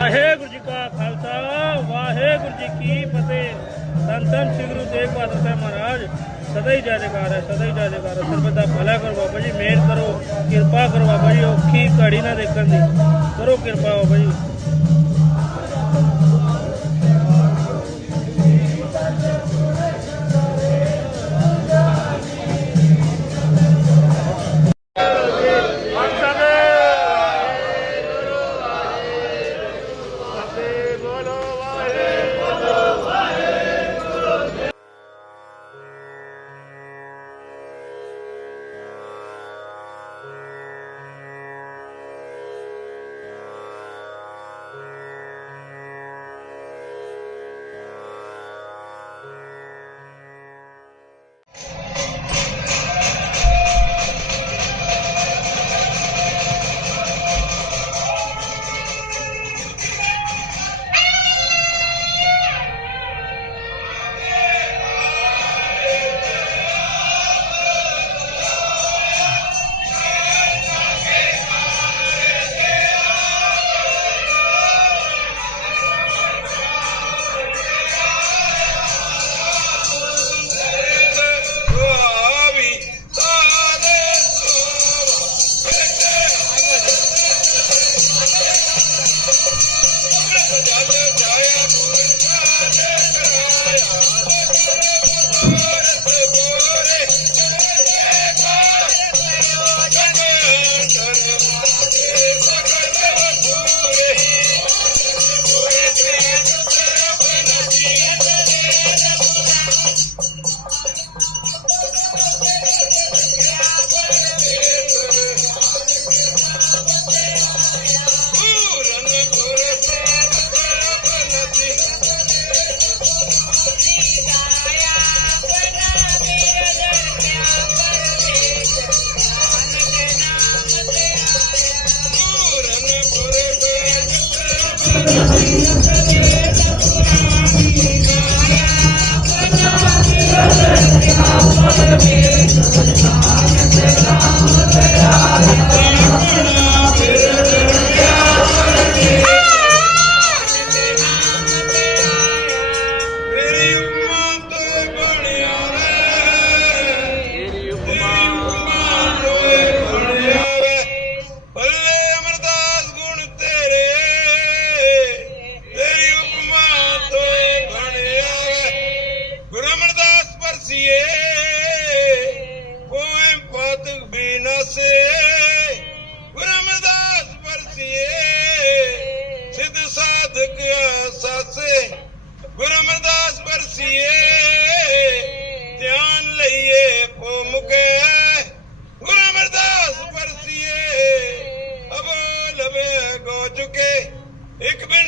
ਵਾਹਿਗੁਰੂ ਜੀ ਕਾ ਖਾਲਸਾ, ਵਾਹਿਗੁਰੂ ਜੀ ਕੀ ਫਤਿਹ। ਧੰਨ ਧੰਨ ਸ੍ਰੀ ਗੁਰੂ ਤੇਗ ਬਹਾਦਰ ਸਾਹਿਬ ਮਹਾਰਾਜ, ਸਦਾ ਹੀ ਜੈ ਜੈਕਾਰ ਹੈ, ਸਦਾ ਹੀ ਜੈ ਜੈਕਾਰ ਹੈ। ਸਰਬਤ ਦਾ ਭਲਾ ਕਰੋ ਬਾਬਾ ਜੀ, ਮਿਹਰ ਕਰੋ, ਕਿਰਪਾ ਕਰੋ ਬਾਬਾ ਜੀ, ਔਖੀ ਘੜੀ ਨਾ ਦੇਖਣ ਦੀ। ਕਰੋ ਕਿਰਪਾ ਬਾਬਾ ਜੀ।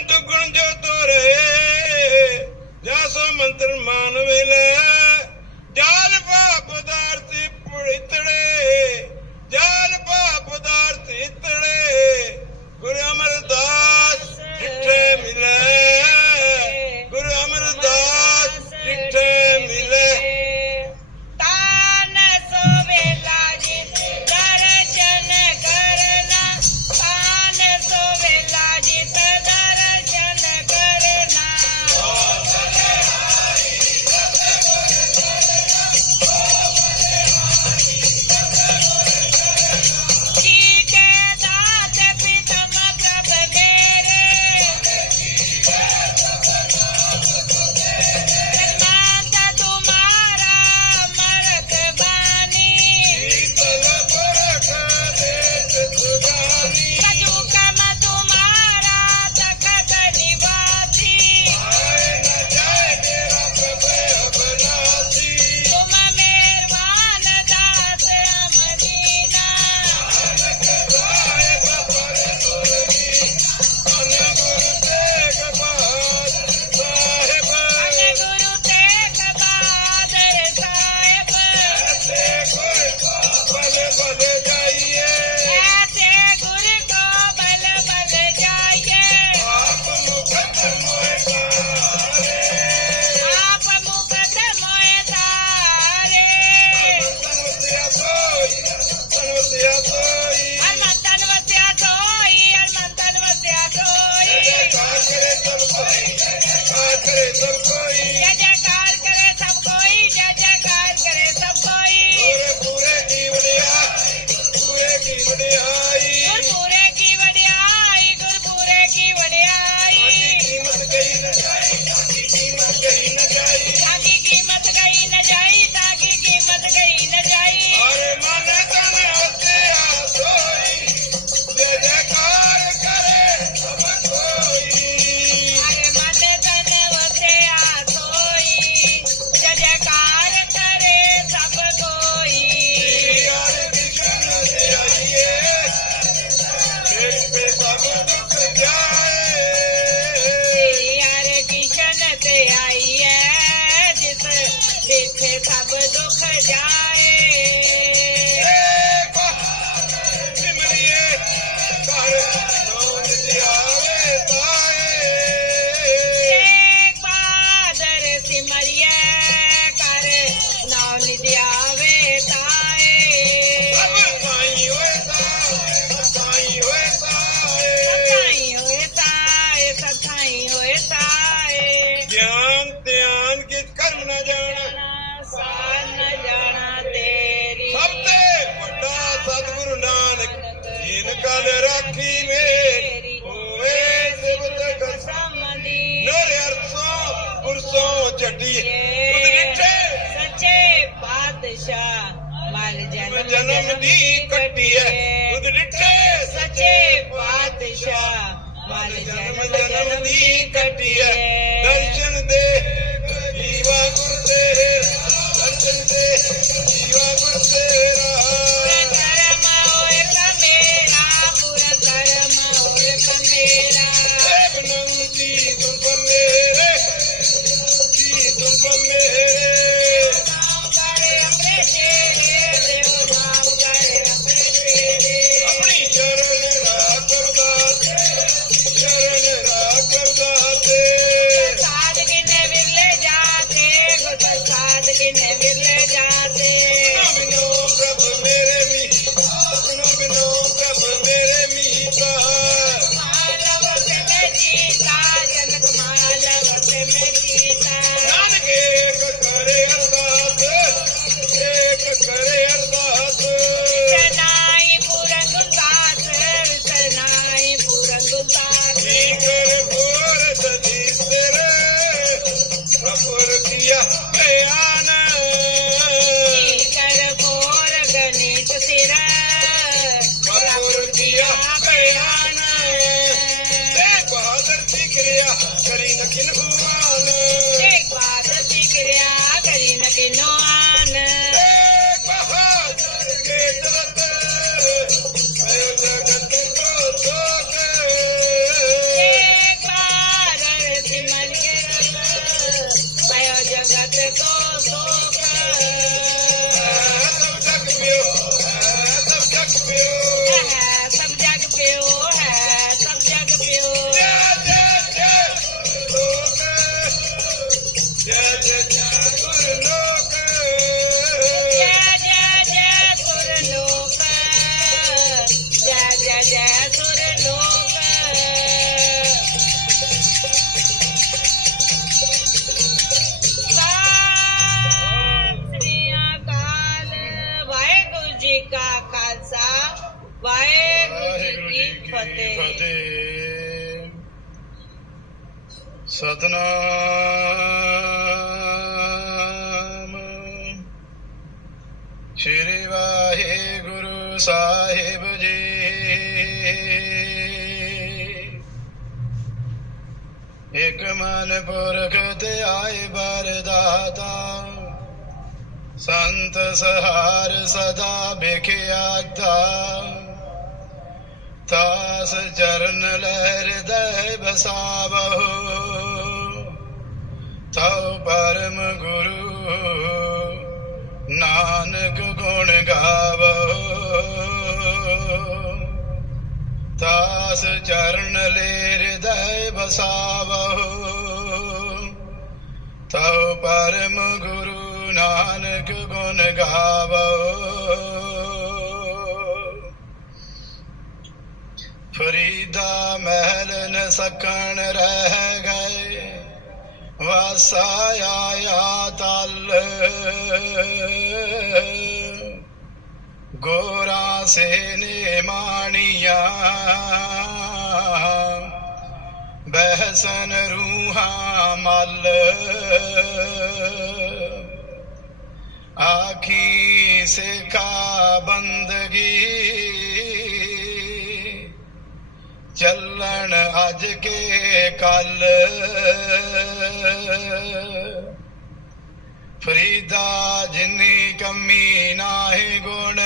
ਇੱਕ ਗੁਣ ਜੋ ਤੋਰੇ ਜਾਸੋ ਮੰਤਰ ਮਾਨ ਵੇਲੇ। ਵਸਿਆ ਕੋਈ ਹਰਮੰਤਨ ਵਸਿਆ ਕੋਈ ਹਰਮੰਤਨ ਵਸਿਆ ਕੋਈ ਕਾ ਕਰੇ ਸਭ ਕੋਈ ਕਾ ਕਰੇ ਸਭ ਜੱਟੀ ਉਦਰਿੱਠੇ ਸੱਚੇ ਪਾਤਸ਼ਾਹ ਮਲ ਜਨਮ ਜਨਮ ਦੀ ਕੱਟੀ ਹੈ। ਉਦਰਿੱਠੇ ਸੱਚੇ ਪਾਤਸ਼ਾਹ ਮਲ ਜਨਮ ਜਨਮ ਦੀ ਕੱਟੀ ਹੈ। ਦਰਸ਼ਨ ਦੇ ਜੀਵਾ ਗੁਰ ਤੇਰਾ ਦਰਸ਼ਨ ਦੇ ਜੀਵਾ ਗੁਰ ਤੇਰਾ। ਕਰਮ ਹੋਏ ਕਮੇਰਾ ਪੂਰਾ ਕਰਮ ਹੋਏ ਕਮੇਰਾ ਜਗਤ ਆਏ ਬਰਦਾਤਾ। ਸੰਤ ਸਹਾਰ ਸਦਾ ਬਿਖਿਆ ਤਾ। ਤਾਸ ਚਰਨ ਲਹਿਰ ਦੇ ਬਸਾਵਹੁ। ਤਉ ਪਰਮ ਗੁਰੂ ਨਾਨਕ ਗੁਣ ਗਾਵਹੁ। ਤਾਸ ਚਰਨ ਲਹਿਰ ਦੇ ਬਸਾਵੋ ਤਉ ਪਰਮ ਗੁਰੂ ਨਾਨਕ ਗੁਣ ਗਾਵੋ। ਫਰੀਦਾ ਮਹਿਲ ਨ ਸਕਣ ਰਹਿ ਗਏ, ਵਸਾਇਆ ਤਲ। ਗੋਰਾ ਸੇ ਨੇ ਮਾਣੀਆਂ ਬਹਿਸਨ ਰੂਹਾਂ ਮਲ। ਆਖੀ ਸਿਖਾ ਬੰਦਗੀ। ਚੱਲਣ ਅੱਜ ਕੇ ਕੱਲ। ਫਰੀਦਾ ਜਿੰਨੀ ਕਮੀ ਨਾਹੀ ਗੁਣ।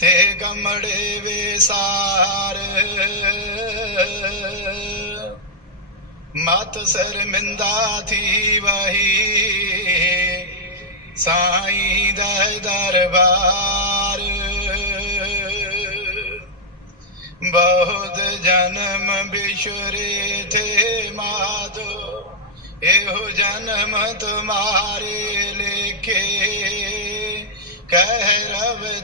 ਤੇ ਕਮੜੇ ਵੇਸਾਰ। ਮਤ ਸ਼ਰਮਿੰਦਾ ਥੀ ਵਹੀ, ਸਾਈਂ ਦਾ ਦਰਬਾਰ। ਬਹੁਤ ਜਨਮ ਬਿਸ਼ਰੇ ਥੇ ਮਾਦੋ, ਇਹੋ ਜਨਮ ਤੁਮਾਰੇ ਲਿਖੇ। ਕਹਿ ਰਵਿਦਾਸ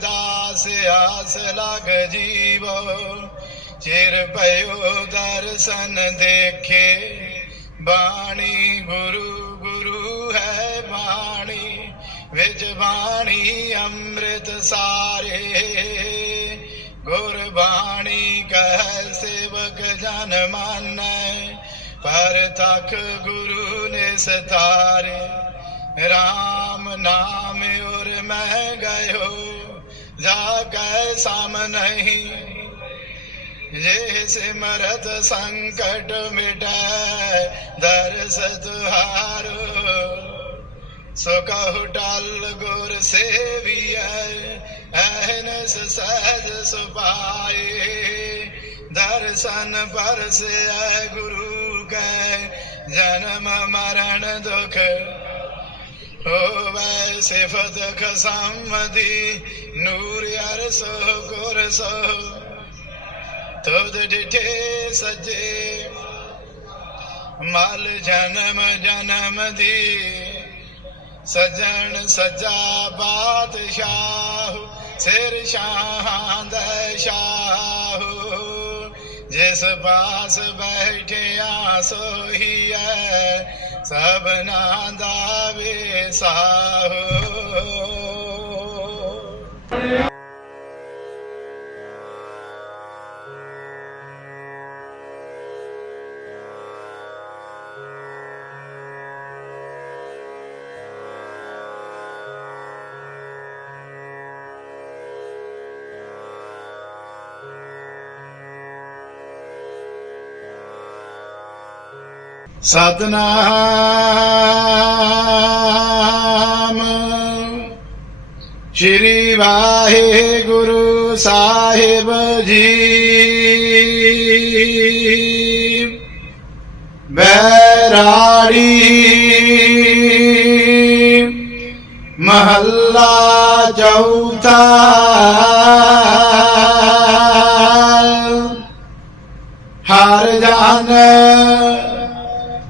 ਆਸ ਲਗ ਜੀਵੋ, ਚਿਰ ਪਇਓ ਦਰਸ਼ਨ ਦੇਖੇ। ਬਾਣੀ ਗੁਰੂ ਗੁਰੂ ਹੈ ਬਾਣੀ, ਵਿੱਚ ਬਾਣੀ ਅੰਮ੍ਰਿਤ ਸਾਰੇ। ਗੁਰਬਾਣੀ ਕਹਿ ਸੇਵਕ ਜਨ ਮਾਨੈ, ਪਰ ਤਖ ਗੁਰੂ ਨੇ ਸਤਾਰੇ RAM ਨਾਮ ਉਰ ਮੈਂ ਗਇਓ ਜਾ ਕੈ ਸਮ ਨਹੀਂ ਜੇ ਸਿਮਰਤ ਸੰਕਟ ਮਿਟੈ ਦਰਸ ਤੁਹਾਰੋ ਸੋ ਕਹੁ ਟਲ ਗੁਰ ਸੇਵੀਐ ਐਨਸ ਸਹਿਜ ਸੁਪਾਏ ਦਰਸ਼ਨ ਪਰਸੈ ਗੁਰੂ ਕੈ ਜਨਮ ਮਰਨ ਦੁਖ ਹੋਵੈ ਸਿਫਤ ਖਸਮਦੀ ਨੂਰ ਅਰਸੋ ਗੁਰ ਸੋ ਡਿਠੇ ਸਜੇ, ਮਲ ਜਨਮ ਜਨਮ ਦੀ। ਸਜਣ ਸਜਾ ਬਾਦਸ਼ਾਹ, ਸਿਰ ਸ਼ਾਹਾਂ ਦਾ ਸ਼ਾਹ। ਜਿਸ ਪਾਸ ਬੈਠਿਆ ਸੋਹੀਐ ਸਭਨਾ ਦਾ ਵੇਸਾਹ ਸਤਨਾਮ। ਸ਼੍ਰੀ ਵਾਹਿਗੁਰੂ ਸਾਹਿਬ ਜੀ। ਬੈਰਾੜੀ ਮਹੱਲਾ ਚੌਥਾ। ਹਰ ਜਨ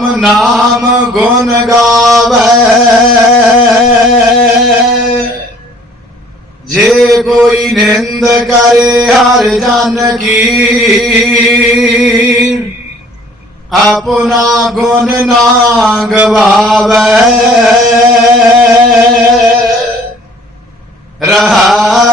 ਨਾਮ ਗੁਣ ਗਾਵੇ। ਜੇ ਕੋਈ ਨਿੰਦ ਕਰੇ, ਹਰ ਜਨ ਕੀ ਆਪਣਾ ਗੁਣ ਨਾ ਗਵਾਵੇ। ਰਹਾਉ।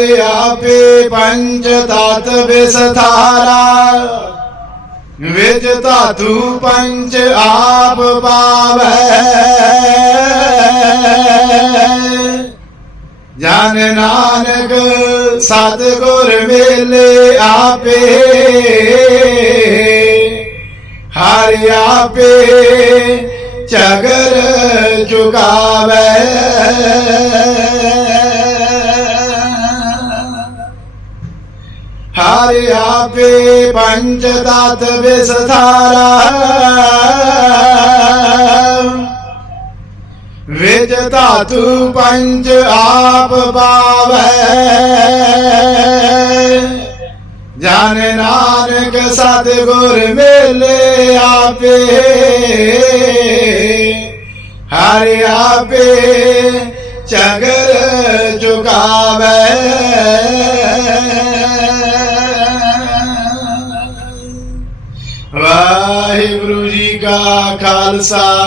ਆਪੇ ਪੰਚ ਤਤ ਵਿਸਥਾਰਾ ਵਿਜ ਧਾਤੂ ਪੰਚ ਆਪ ਪਾਵੈ ਜਨ ਨਾਨਕ ਸਤਿਗੁਰ ਮੇਲੇ ਆਪੇ ਹਰਿ ਆਪੇ ਚਗਰ ਚੁਕਾਵੈ ਹਰਿ ਆਪੇ ਪੰਚ ਤਤ ਵਿਸਥਾਰਾ। ਵਿਜ ਧਾਤੂ ਪੰਚ ਆਪ ਪਾਵੈ। ਜਨ ਨਾਨਕ ਸਤਿਗੁਰ ਮੇਲੇ ਆਪੇ। ਹਰਿ ਆਪੇ ਚਗਰ ਚੁਕਾਵੈ ਖਾਲਸਾ।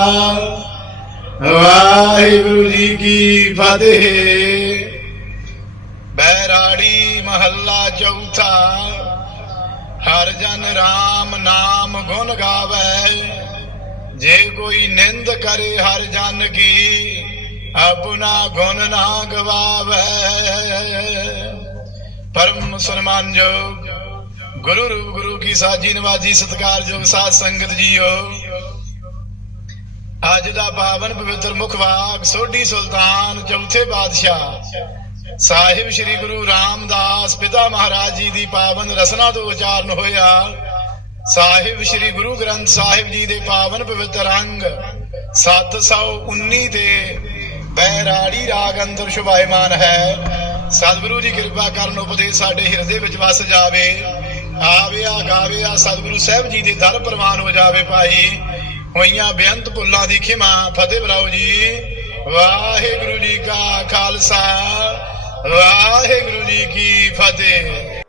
ਵਾਹਿਗੁਰੂ ਜੀ ਕੀ ਫਤਿਹ। ਬੈਰਾੜੀ ਮਹੱਲਾ ਚੌਥਾ। ਹਰ ਜਨ RAM ਨਾਮ ਗੁਣ ਗਾਵੇ। ਜੇ ਕੋਈ ਨਿੰਦ ਕਰੇ ਹਰ ਜਨ ਕੀ, ਆਪਣਾ ਗੁਣ ਨਾ ਗਵਾਵੇ। ਪਰਮ ਸਨਮਾਨਯੋਗ ਗੁਰੂ ਰੂਪ ਗੁਰੂ ਕੀ ਸਾਜੀ ਨਵਾਜੀ ਸਤਿਕਾਰਯੋਗ ਸਾਧ ਸੰਗਤ ਜੀਓ। ਅੱਜ ਦਾ ਪਾਵਨ ਪਵਿੱਤਰ ਮੁਖ ਵਾਕ ਸੋਢੀ ਸੁਲਤਾਨ ਚੌਥੇ ਬਾਦਸ਼ਾਹ। ਸਾਹਿਬ ਸ੍ਰੀ ਗੁਰੂ ਰਾਮਦਾਸ ਪਿਤਾ ਮਹਾਰਾਜ ਜੀ ਦੀ ਪਾਵਨ ਰਸਨਾ ਤੋਂ ਉਚਾਰਨ ਹੋਇਆ। ਸਾਹਿਬ ਸ੍ਰੀ ਗੁਰੂ ਗ੍ਰੰਥ ਸਾਹਿਬ ਜੀ ਦੇ ਪਾਵਨ ਪਵਿੱਤਰ ਅੰਗ 719 ਤੇ ਬੈਰਾੜੀ ਰਾਗ ਅੰਦਰ ਸ਼ੁਭਾਇਮਾਨ ਹੈ। ਸਤਿਗੁਰੂ ਜੀ ਕਿਰਪਾ ਕਰਨ ਉਪਦੇਸ਼ ਸਾਡੇ ਹਿਰਦੇ ਵਿੱਚ ਵਸ ਜਾਵੇ। ਆਵੇ ਆਵਿਆ ਗਾਵਿਆ ਸਤਿਗੁਰੂ ਸਾਹਿਬ ਜੀ ਦੇ ਦਰ ਪ੍ਰਵਾਨ ਹੋ ਜਾਵੇ ਭਾਈ। ਹੋਈਆਂ ਬੇਅੰਤ ਭੁੱਲਾਂ ਦੀ ਖਿਮਾ। ਫਤਿਹ ਬਰਾਓ ਜੀ। ਵਾਹਿਗੁਰੂ ਜੀ ਕਾ ਖਾਲਸਾ। ਵਾਹਿਗੁਰੂ ਜੀ ਕੀ ਫਤਿਹ।